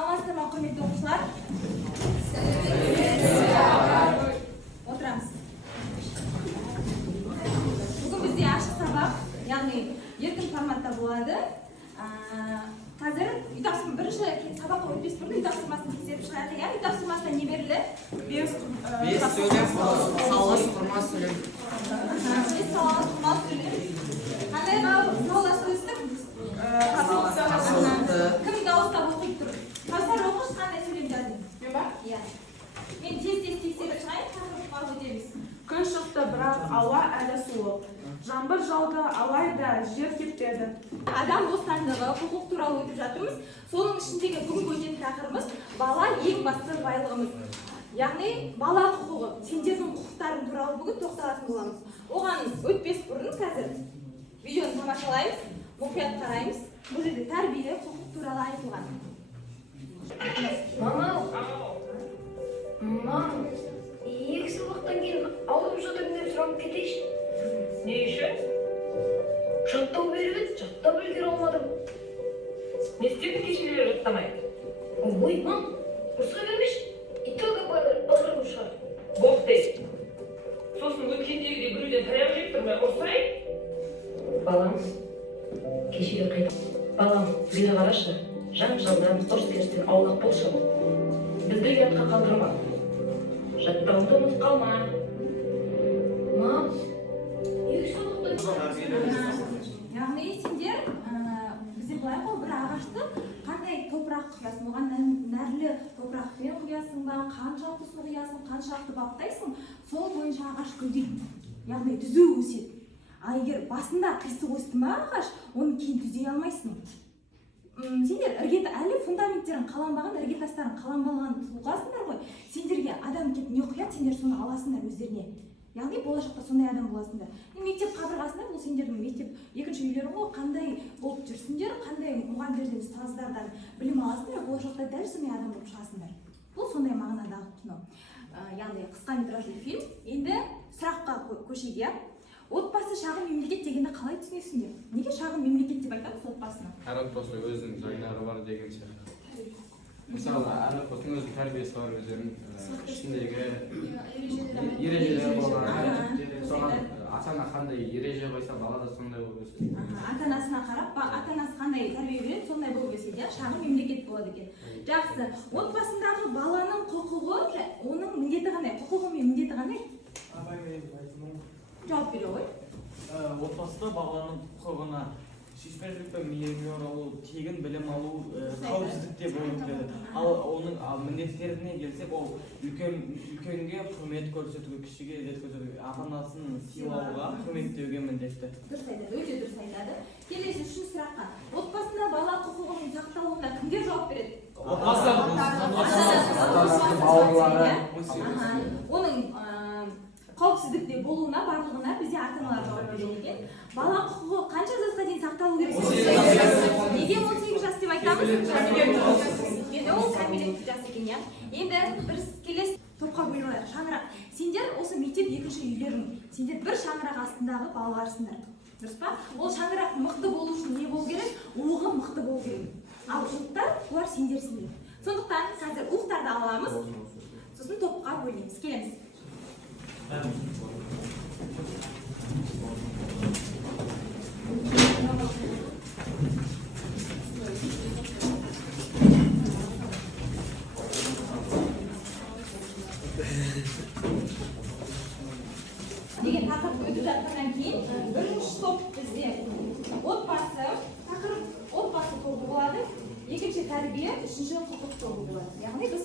Саламатсыздар ма, құрметті оқушылар? Отырамыз. Бүгін бізде ашық сабақ, яғни еркін форматта болады. Қазір үй тапсырма бірінші сабаққа өтпес бұрын үй тапсырмасын тексеріп шығайық. Үй тапсырмасында не берілді? 5 сөйлем, салас, құрмас сөйлем. 5 салас, құрмас сөйлем. Қандай салас сөздік? Кім дауыстап оқиды тұр? Қазір оқыш қандай сөйлем жаздың? Мен ба? Иә. Мен тез тексеріп шығайын, тақырыпқа өтеміз. Күн шықты, бірақ ауа әлі суық. Жаңбыр жауды, алайда жер кетпеді. Адам бостандығы, құқық туралы өтіп жатырмыз. Соның ішіндегі бүгінгі өтетін тақырыбымыз бала ең басты байлығымыз. Яғни бала құқығы, сендердің құқықтарың туралы бүгін тоқталатын боламыз. Оған өтпес бұрын қазір видеоны тамашалаймыз, мұқият қараймыз. Бұл жерде тәрбие, құқық туралы айтылған. Мам, екі сабақтан кейін ауылым жатырмын деп сұрап кетейші. Не үшін? Жаттау беріп еді, жаттап үлгере алмадым. Не істедің кешелер жаттамай? Ой, мам, ұрысқа бермеші. Итога бағырым шығар. Боқты. Сосын өткендегідей біреуден таяқ жеп тұрмай ұрсырайын? Балам, кешелер қайда. Балам, бері қарашы. Жаң-жаңнан ұрыс-керістен аулақ болшы. Бізді ұятқа қалдырма. Жаттауды ұмыт қалма. Мам, Яғни сендер бізде былай ғой, бір ағашты қандай топырақ құясың, оған нәрлі топырақпен құясың ба, қаншалықтысын құясың, қаншалықты баптайсың, сол бойынша ағаш гүлдейді, яғни түзу өседі. А егер басында қисық өсті ма ағаш, оны кейін түзей алмайсың. Сендер әлі фундаменттерін қаланбаған, іргетастарын қаланбаған тұлғасыңдар ғой. Сендерге адам келіп не құяды, сендер соны аласыңдар өздеріне. Яғни болашақта сондай адам боласыңдар. Мектеп қабырғасында бұл сендердің мектеп екінші үйлерің ғой, қандай болып жүрсіңдер, қандай мұғалімдерден, ұстаздардан білім аласыңдар, болашақта дәл сондай адам болып шығасыңдар. Бұл сондай мағынадағы кино. Яғни қысқа метражды фильм. Енді сұраққа көшейік. Отбасы шағын мемлекет дегенді қалай түсінесіңдер? Неге шағын мемлекет деп айтамыз отбасына? Әр отбасы өзінің жайлары бар деген сияқты. Мысалы, әр отбасының өзінің тәрбиесі бар, өздерінің ішіндегі ережелері бар. Соған ата-ана қандай ереже қойса, бала да сондай болып өседі. Ата-анасына қарап, ата-анасы қандай тәрбие береді, сондай болып өседі, шағын мемлекет болады екен. Жақсы, отбасындағы баланың құқығы, оның міндеті қандай? Құқығы мен міндеті қандай? Жауап бере ғой. Отбасында баланың құқығына шешпестікті мейірімге оралу, тегін білім алу, қауіпсіздікте болу келеді. Ал оның міндеттеріне келсек, ол үлкенге құрмет көрсетуге, кішіге ізет көрсетуге, ата-анасын сыйлауға, құрметтеуге міндетті. Дұрыс айтады, өте дұрыс айтады. Келесі үшінші сұраққа. Отбасында бала құқығының сақталуына кімдер жауап береді? Оның қауіпсіздікте болуына, барлығына бізде ата-аналар жауап береді екен. Бала құқығы қанша жасқа дейін сақталу керек? Неге 18 жас деп айтамыз? Енді ол кәмелетке жас екен, иә. Енді бір келесі топқа бөлініп, шаңырақ. Сендер осы мектеп екінші үйлерің. Сендер бір шаңырақ астындағы балаларсыңдар. Дұрыс па? Ол шаңырақ мықты болу үшін не болу керек? Уығы мықты болу керек. Ал ұлттар, олар сендерсіңдер. Сондықтан қазір ұлттарды аламыз, сосын топқа бөлінеміз. Келеміз. Деген тақырып өтіп жатқаннан кейін бірінші топ бізде отбасы, тақырып отбасы тобы болады, екінші тәрбие, үшінші құқық тобы болады. Яғни біз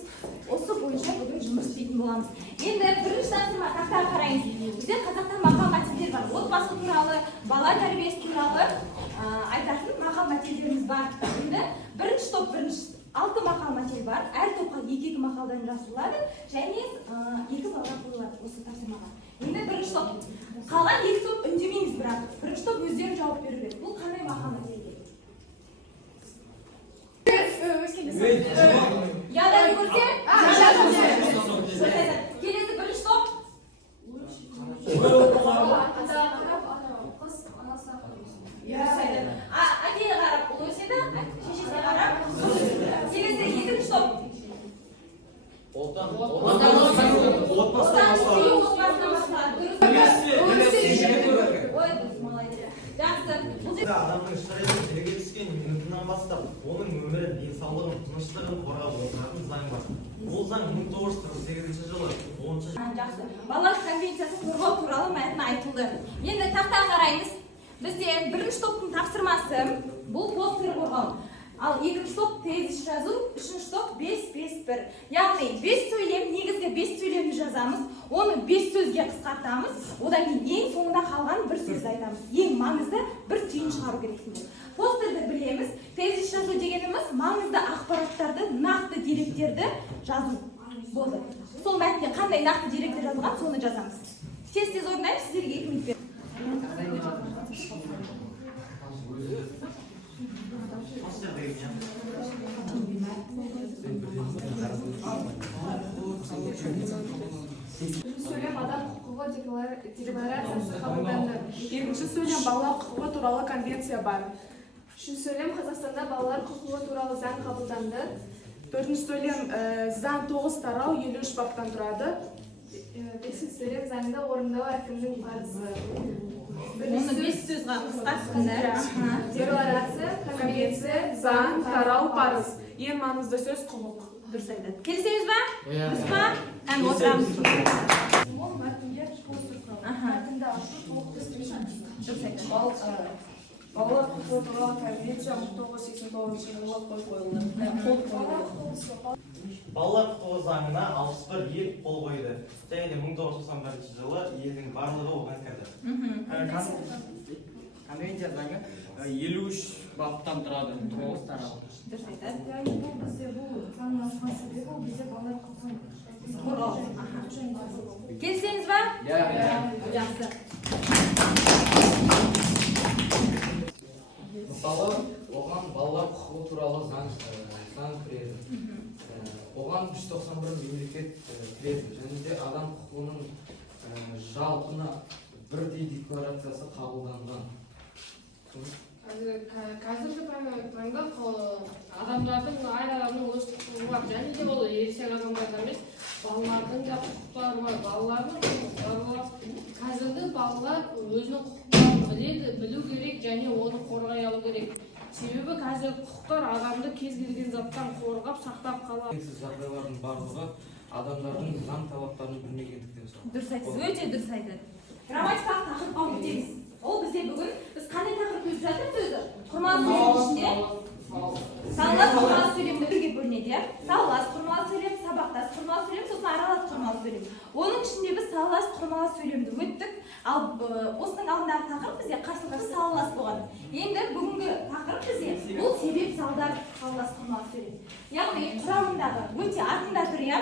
осы бойынша бүгін жұмыс істейтін боламыз. Енді бірінші тақырыпқа тақтаға қарайын. Бізде қазақтан мақал-мәтелдер бар. Отбасы туралы, бала тәрбиесі туралы айтатын мақал-мәтелдеріміз бар. Енді бірінші топ, 6 мақал-мәтел бар. Әр топқа 2 мақалдан жазылады және 2 балға қойылады осы тапсырмаға. Енді бірінші топ. Қалған 2 топ үндемейміз, бірақ бірінші топ өздерін жауап беру керек. Бұл қандай мақал-мәтелдер? Ядан көрсе? Келесі бірінші топ. Әкеге қарап ұл өседі, шешесіне қарап. Келесі екінші Адамның шариғат тілге түскен минутынан бастап, оның өмірін, денсаулығын, тыныштығын қорғап отыратын заң бар. Ол заң 1948 жылы 10-шы Жақсы. Балалар конвенциясын қорғау туралы мәтін айтылды. Енді тақтаға қараймыз. Бізде бірінші топтың тапсырмасы бұл постер қорғау. Ал екінші топ тезис жазу, үшінші топ 5-5-1. Яғни 5 сөйлем, негізгі 5 сөйлемді жазамыз, оны 5 сөзге қысқартамыз, одан кейін ең соңында қалған бір сөз айтамыз. Ең маңызды бір түйін шығару керексіңдер. Постерді білеміз, тезис жазу дегеніміз маңызды ақпараттарды, нақты деректерді жазу болды. Сол мәтінде қандай нақты деректер жазылған, соны жазамыз. Тез орындаймыз, сіздерге 2 минут беремін. Сөйлем адам құқығы декларациясы қабылданды. Екінші сөйлем балалар құқығы туралы конвенция бар. Үшінші сөйлем Қазақстанда балалар құқығы туралы заң қабылданды. Төртінші сөйлем заң 9 тарау 53 баптан тұрады. Бесінші сөйлем заңды орындау әкімнің парызы. Оны 5 сөзге қысқартыңдар. Декларация, Конвенция, заң, тарау, парыз. Ең маңызды сөз құқық. Дұрыс айтады. Келісеміз ба? Дұрыс па? Ән отырамыз. Ол мәтінге постер құралды. Мәтінді ашу толық түсінеді. Дұрыс айтады. Балалар құқығы туралы конвенция 1989 жылы қол қойылды. Балалар құқығы заңына 61 ел қол қойды. Және де 1991 жылы елдің барлығы оған кірді. Конвенция заңы 53 баптан тұрады, 9 тарау. Дұрыс айтады. Яғни бұл бізде бұл заңның ашқан себебі ол бізде балалар құқығын қорғау. Келісеміз ба? Жақсы. Мысалы, оған балалар құқығы туралы заң кіреді. Оған 191 мемлекет кіреді. Және де адам құқығының жалпына бірдей декларациясы қабылданған. Қазіргі таңда адамдардың адамның өз құқығы бар, және де ол ересек адамдар емес, балалардың да құқықтары бар. Балалардың құқықтары бар. Қазіргі балалар өзінің құқықтарын білу керек және оны қорғай алу керек. Себебі қазіргі құқықтар адамды кез келген заттан қорғап, сақтап қалады. Жағдайлардың барлығы адамдардың заң талаптарын білмегендіктен шығады. Дұрыс айтасыз, өте дұрыс айтады. Грамматикалық тақырыпқа өтеміз. Ол бізде бүгін біз қандай тақырып өтіп жатырмыз өзі? Құрмалы сөйлем ішінде салалас құрмалы сөйлемді бірге бөлінеді. Салалас құрмалы сөйлем, сабақтас құрмалы сөйлем, сосын аралас құрмалы сөйлем. Оның ішінде біз салалас құрмалы сөйлемді өттік. Ал осының алдындағы тақырып бізде қарсы салалас болған. Енді бүгінгі тақырып бізде бұл себеп салдар салалас құрмалы сөйлем. Яғни құрамындағы өте артында тұр, иә?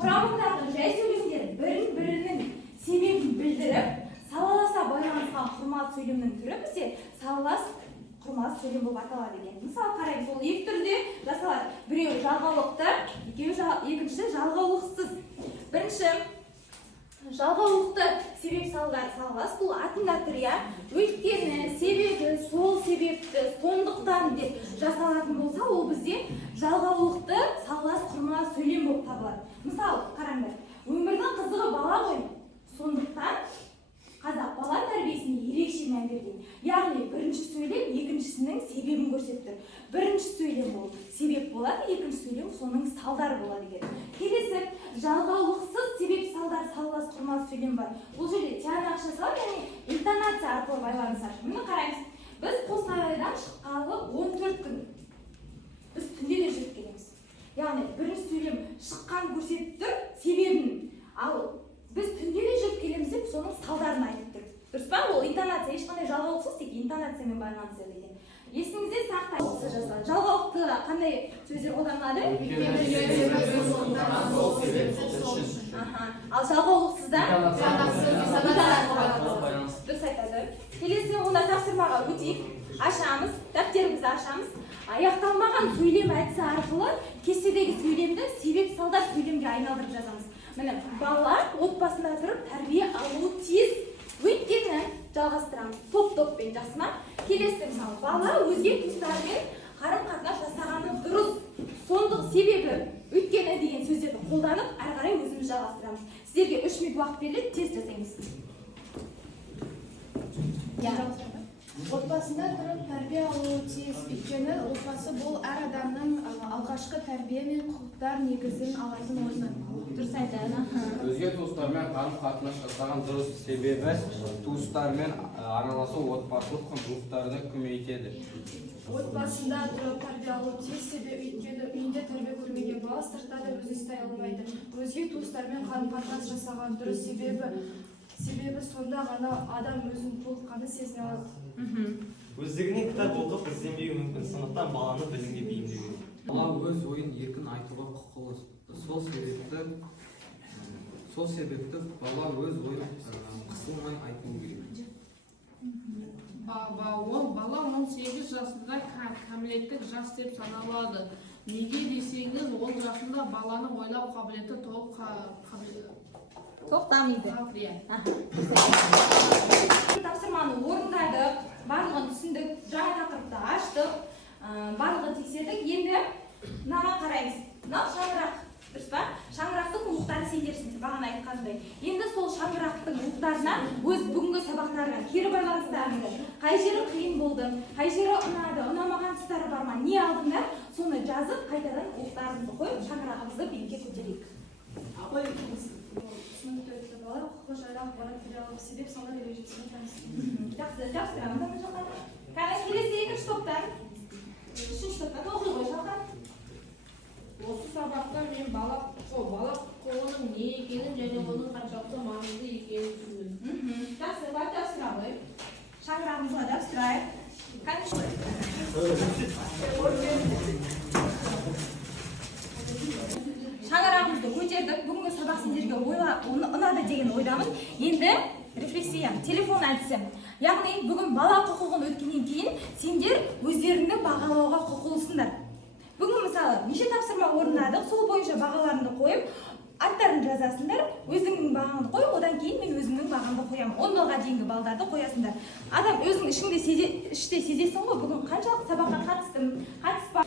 Құрамындағы жай сөйлемдер бірін-бірінің себебін білдіріп, салаласа байланысқан құрмалы сөйлемнің түрі бізде салалас құрмалы сөйлем болып аталады екен. Мысалы қараймыз, ол екі түрде жасалады. Біреуі жалғаулықты, екіншісі жалғаулықсыз. Бірінші жалғаулықты себеп салдар салалас, бұл атында тұр, иә? Өйткені себебі, сол себепті, сондықтан деп жасалатын болса, ол бізде жалғаулықты салалас құрмалы сөйлем болып табылады. Мысалы, қараңдар, өмірдің қызығы бала ғой. Сондықтан қазақ бала тәрбиесіне ерекше мән берген. Яғни бірінші сөйлем екіншісінің себебін көрсетті. Бірінші сөйлем ол себеп болады, екінші сөйлем соның салдары болады екен. Келесі жалғаулықсыз себеп салдар салалас құрмалы сөйлем бар. Бұл жерде тиянақша салар, яғни интонация арқылы байланысар. Міне қараймыз. Біз Қостанайдан шыққалы 14 күн. Біз түнде де жүріп келеміз. Яғни бірінші сөйлем шыққан көрсетіп тұр себебін. Ал біз түнде де жүріп келеміз деп соның салдарын айтып тұр. Дұрыс па? Ол интонация ешқандай жалғаулықсыз, тек интонациямен байланысады екен. Есіңізде сақтаңыз. Жалғаулықты қандай сөздер қолданылады? Ал жалғаулықсызда? Дұрыс айтады. Келесі онда тапсырмаға өтейік. Ашамыз, дәптерімізді ашамыз. Аяқталмаған сөйлем әдісі арқылы кестедегі сөйлемді себеп салдар сөйлемге айналдырып жазамыз. Міне, балалар отбасында тұрып тәрбие алуы тиіс. Өйткені жалғастырамыз топ-топпен, жақсы ма? Келесі мысалы, бала өзге туыстарымен қарым-қатынас жасағаны дұрыс. Сондық себебі өйткені деген сөздерді қолданып әрі қарай өзіміз жалғастырамыз. Сіздерге 3 минут уақыт беріледі, тез жасаймыз. Отбасында тұрып тәрбие алуы тиіс, өйткені отбасы бұл әр адамның алғашқы тәрбие мен құқықтар негізін алатын орны. Дұрыс айтады. Өзге туыстармен қарым-қатынас жасаған дұрыс, себебі туыстармен араласу отбасылық құндылықтарды көбейтеді. Отбасында тұрып тәрбие алуы тиіс, себебі өйткені үйінде тәрбие көрмеген бала сыртта да өзін ұстай алмайды. Өзге туыстармен қарым-қатынас жасаған дұрыс, себебі сонда ғана адам өзін толыққанды сезіне алады. Өздігінен кітап оқып ізденбеуі мүмкін, сондықтан баланы білімге бейімдеу керек. Бала өз ойын еркін айтуға құқылы. Сол себепті бала өз ойын қысылмай айтуы керек. Бала 18 жасында кәмелеттік жас деп саналады. Неге десеңіз, 10 жасында баланың ойлау қабілеті толық Тоқтамайды. Тапсырманы орындадық, барлығын түсіндік, жаңа тақырыпты аштық, барлығын тексердік. Енді мынаған қараймыз. Мынау шаңырақ, дұрыс па? Шаңырақтың ұлықтары сендерсіңдер, бағана айтқандай. Енді сол шаңырақтың ұлықтарына өз бүгінгі сабақтарына кері байланыстарыңды, қай жері қиын болды, қай жері ұнады, ұнамаған тұстары бар ма, не алдыңдар, соны жазып, қайтадан ұлықтарымызды қойып, шаңырағымызды биікке көтерейік. Сыныпта өтті бала құқығы жайлы ақпарат бере алып, себеп салдар ережесімен танысты. Жақсы. Қазір келесі екінші топтан, үшінші топтан оқи ғой Шалқан. Осы сабақта мен бала құқығының не екенін және оның қаншалықты маңызды екенін түсіндім. Жақсы, бар тапсыра ғой. Шаңырағымызға тапсырайық. Шаңырағымызды көтердік. Бүгінгі сабақ сендерге ұнады деген ойдамын. Енді рефлексия, телефон әдісі. Яғни бүгін бала құқығын өткеннен кейін сендер өздеріңді бағалауға құқылысыңдар. Бүгін мысалы неше тапсырма орындадық, сол бойынша бағаларыңды қойып, аттарын жазасыңдар, өзіңнің бағаңды қой, одан кейін мен өзімнің бағамды қоямын. 10 балға дейінгі балдарды қоясыңдар. Адам өзің ішінде сезесің ғой, бүгін қаншалық сабаққа қатыстым, қатыспа.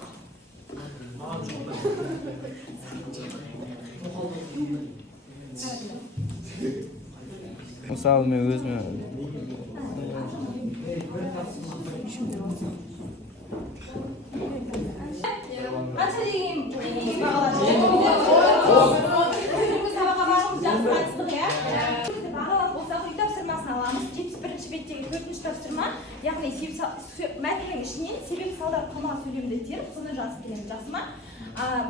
Мысалы мен өзіме қанша деген бағалар? Бүгінгі сабаққа барлығымыз жақсы қатыстық, иә? Бағалар болсақ, үй тапсырмасын аламыз. 71-ші беттегі 4-ші тапсырма, яғни мәтіннің ішінен себеп салдар қылмаған сөйлемді теріп, соны жазып келеміз, жақсы ма?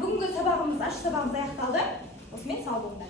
Бүгінгі сабағымыз, ашық сабағымыз аяқталды. Осымен сау болыңдар.